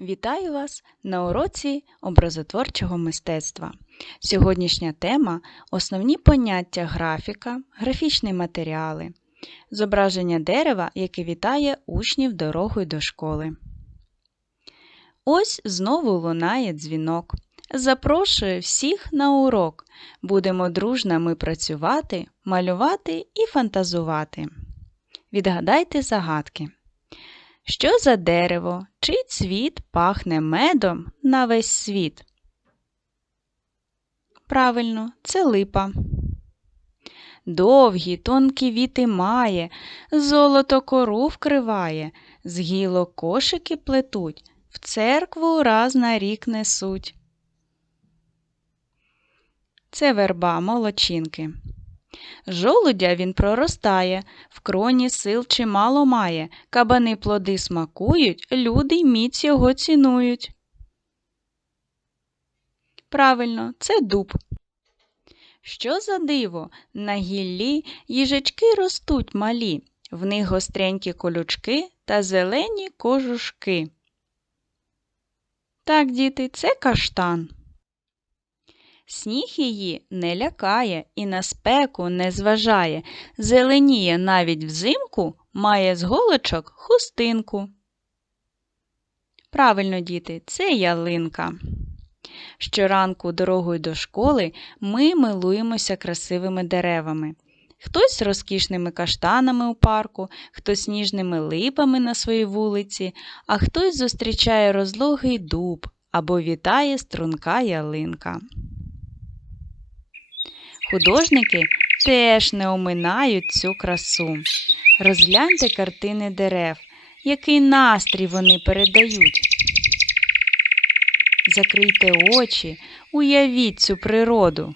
Вітаю вас на уроці образотворчого мистецтва. Сьогоднішня тема основні поняття графіка, графічні матеріали, зображення дерева, яке вітає учнів дорогою до школи. Ось знову лунає дзвінок. Запрошую всіх на урок. Будемо дружно ми працювати, малювати і фантазувати. Відгадайте загадки. Що за дерево, чий цвіт пахне медом на весь світ? Правильно, це липа. Довгі, тонкі віти має, золото кору вкриває, з гілок кошики плетуть, в церкву раз на рік несуть. Це верба молочинки. Жолудя він проростає, в кроні сил чимало має, кабани плоди смакують, люди й міць його цінують. Правильно, це дуб. Що за диво? На гіллі їжачки ростуть малі, в них гостренькі колючки та зелені кожушки. Так, діти, це каштан. Сніг її не лякає і на спеку не зважає, зеленіє навіть взимку, має з голочок хустинку. Правильно, діти, це ялинка. Щоранку дорогою до школи ми милуємося красивими деревами. Хтось розкішними каштанами у парку, хтось ніжними липами на своїй вулиці, а хтось зустрічає розлогий дуб або вітає струнка ялинка. Художники теж не оминають цю красу. Розгляньте картини дерев, який настрій вони передають. Закрийте очі, уявіть цю природу.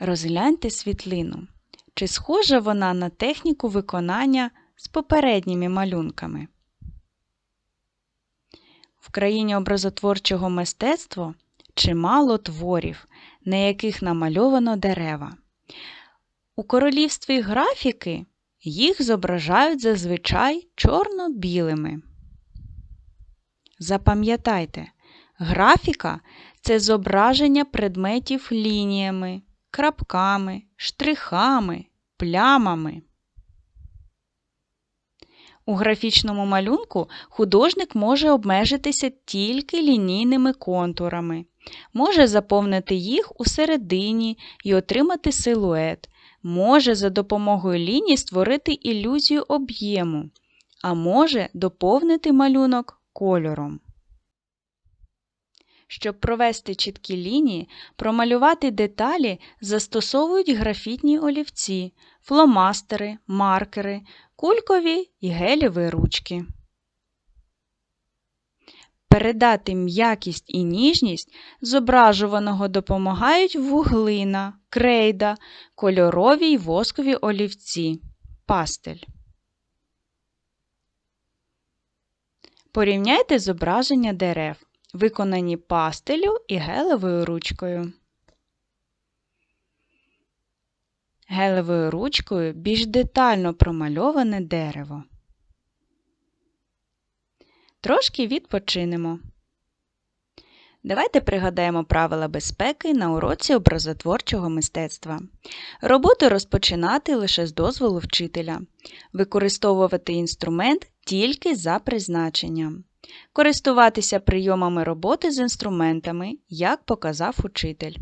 Розгляньте світлину. Чи схожа вона на техніку виконання з попередніми малюнками? В країні образотворчого мистецтва чимало творів, на яких намальовано дерева. У королівстві графіки їх зображають зазвичай чорно-білими. Запам'ятайте, графіка це зображення предметів лініями, крапками, штрихами, плямами. У графічному малюнку художник може обмежитися тільки лінійними контурами, може заповнити їх у середині і отримати силует, може за допомогою ліній створити ілюзію об'єму, а може доповнити малюнок кольором. Щоб провести чіткі лінії, промалювати деталі застосовують графітні олівці, фломастери, маркери, кулькові і гелєві ручки. Передати м'якість і ніжність зображуваного допомагають вуглина, крейда, кольорові й воскові олівці, пастель. Порівняйте зображення дерев, виконані пастелю і гелевою ручкою. Гелевою ручкою більш детально промальоване дерево. Трошки відпочинемо. Давайте пригадаємо правила безпеки на уроці образотворчого мистецтва. Роботу розпочинати лише з дозволу вчителя. Використовувати інструмент тільки за призначенням. Користуватися прийомами роботи з інструментами, як показав учитель.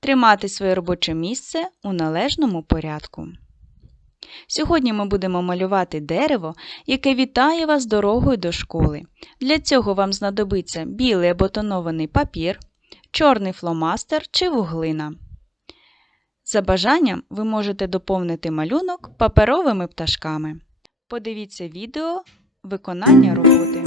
Тримати своє робоче місце у належному порядку. Сьогодні ми будемо малювати дерево, яке вітає вас дорогою до школи. Для цього вам знадобиться білий або тонований папір, чорний фломастер чи вуглина. За бажанням ви можете доповнити малюнок паперовими пташками. Подивіться відео виконання роботи.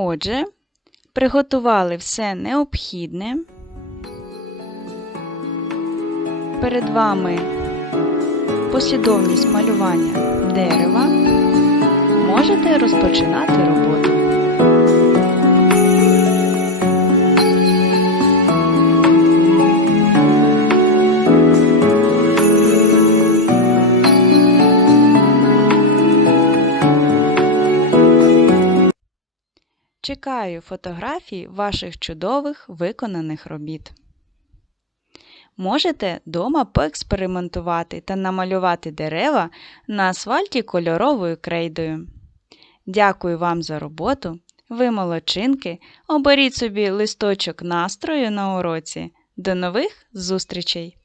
Отже, приготували все необхідне. Перед вами послідовність малювання дерева. Можете розпочинати роботу. Чекаю фотографії ваших чудових виконаних робіт. Можете дома поекспериментувати та намалювати дерева на асфальті кольоровою крейдою. Дякую вам за роботу. Ви молодчинки. Оберіть собі листочок настрою на уроці. До нових зустрічей!